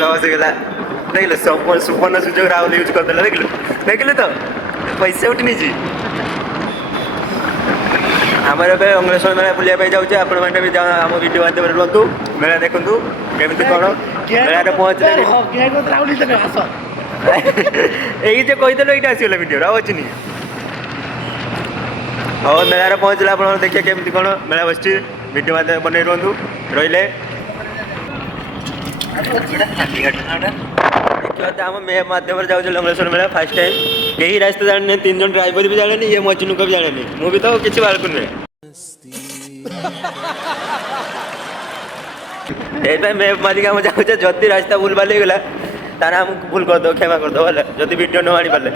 loss गला देखल सुवर्ण सुजोग राहुल यूज करदेला देखल तो पैसा उठनी आम अंग्लेश्वर मेला बुलाया जाऊे आपण मैंने भी आम वीडियो माध्यम रुहतु मेला देखु केमी कौन मेला पहुँचले यही जो कहीदेल ये आसगला वीडियो आउ अच्छी हाँ मेला पहुँचला आप देखिए केमी कौन मेला बस वीडियो माध्यम बन रुहतु रही आम मे मध्यम जाऊँ लंगलेश्वर मेला फास्ट टाइम यही रास्ता जाने 3 जन ड्राइवर भी जाने ये मजनू को भी जाने मुझे तो किसी बालक मैप मारिक आम जाऊे जदि रास्ता भूल भाल गला तार आमको भूल करदे क्षमा करदे है जदि वीडियो न आनी पारे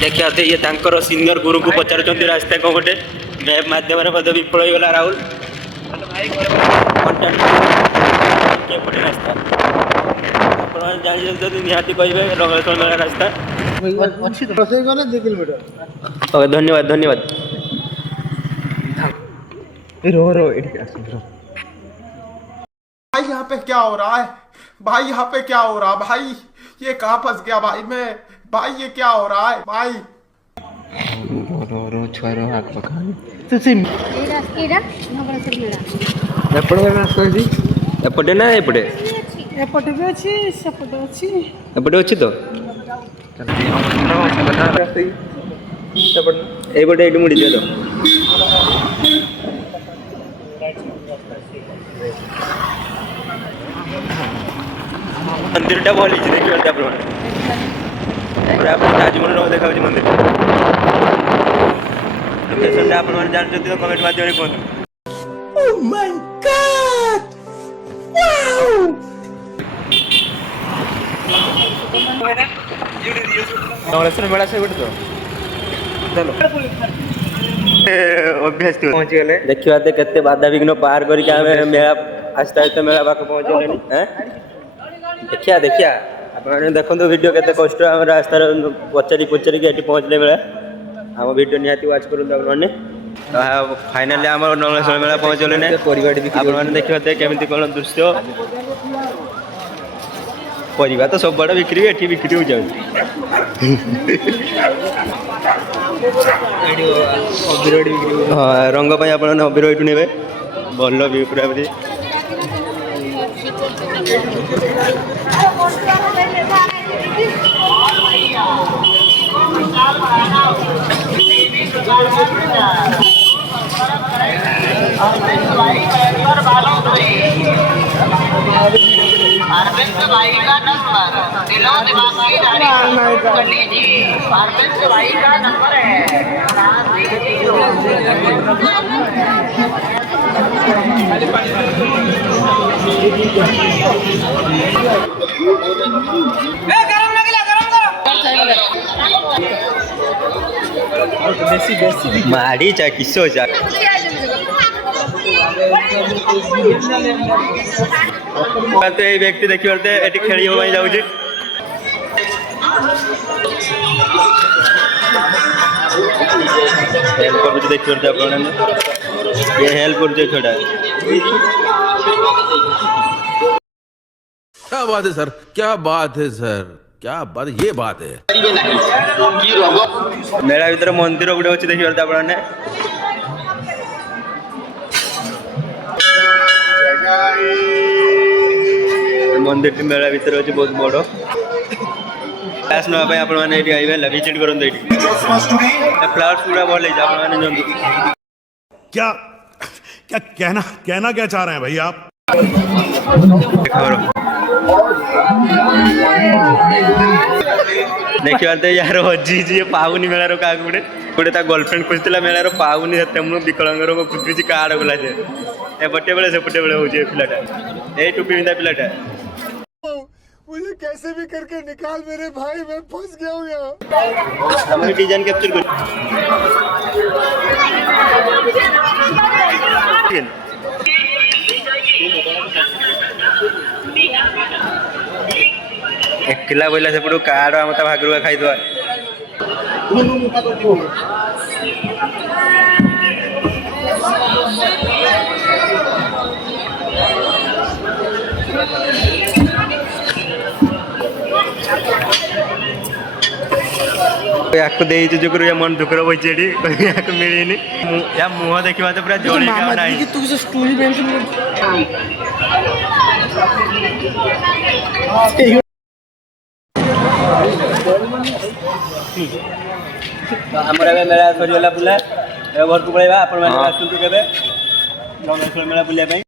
देखिए ये तांकर सीनियर गुरु को पचार रास्ता कौन गोटे मैप माध्यम विफल हो गला राहुल रास्ता जानी निहाती कहे लंगलेश्वर मेला रास्ता धन्यवाद धन्यवाद भाई यहाँ पे क्या हो रहा है भाई यहाँ पे क्या हो रहा भाई ये कहाँ फंस गया भाई मैं भाई ये क्या हो रहा है भाई एपटे ना एपटे एपटे भी अच्छी सेपटे अच्छी एपटे अच्छी तो एपटे ये मुड़ी दिया मंदिर टा भल देखिए आप ताजमहल देखा मंदिर लोकेशन आप जानते तो कमेंट माध्यम कहते लंगलेश्वर मेला से तो चलो अभ्यास पहुँची गले देखिए केते बाधा विघ्न पार करके मेला आस्ते आस्ते मेला पाख पहुँचले देखिया देखिया आप देखो वीडियो केते कष्ट आम रास्ता पचारि पचारिक पहुँचले मेला आम वीडियो निहाती वाच करें फाइनाली आम लंगलेश्वर मेला पहुँचले देखिए केमी कौन दृश्य परिवा तो सब बड़ा बिक्री एटी बिक्री हो जाए हाँ रंग आप अबीर ये ने भल भी पूरा अरविंद भाई का नंबर दिलो दिमाग की गाड़ी कर लीजिए अरविंद भाई का नंबर है माड़ी चा किसो चा तो ये व्यक्ति देखिए ये खेल जाऊँ हेल्प कर देखिए ये हेल्प कर छोटा क्या बात है सर क्या बात है सर क्या बात ये बात है मेला भीतर मंदिर गोटे अच्छे देखिए आपने मंदिर टी मेला भीतर अच्छे बहुत बड़ क्लास नापे आपने विजिट करें फ्लावर्स पूरा भल क्या क्या कहना क्या चाह रहे हैं भाई आप देखिए यार हजी जी पाऊनी मेलार क्या गोटे गोटे गर्लफ्रेंड खोजला मेलार पाऊनी विकलांगर को खोजुची कार्ड गला एपटे बेले सेपटे बेले हो पिलाटा ये टोपी पिंधा पिलाटा मुझे कैसे भी करके निकाल मेरे भाई मैं फंस गया हूँ यहाँ हमने डिजाइन कैप्चर कर एकला बोला सेपटू कार्ड आम भागर खाईदे याको देइछु जुकुरु या मन दुखर बइछि एठी याको मिलिनी या मुह देखिबा त पूरा जोड़ी का नाही तू से स्टोरी मेंशन हमर एबे मेला सरियला बुला ए घर को पळेबा आपण माने आसुतु केबे मेला बुलिया ପାଇଁ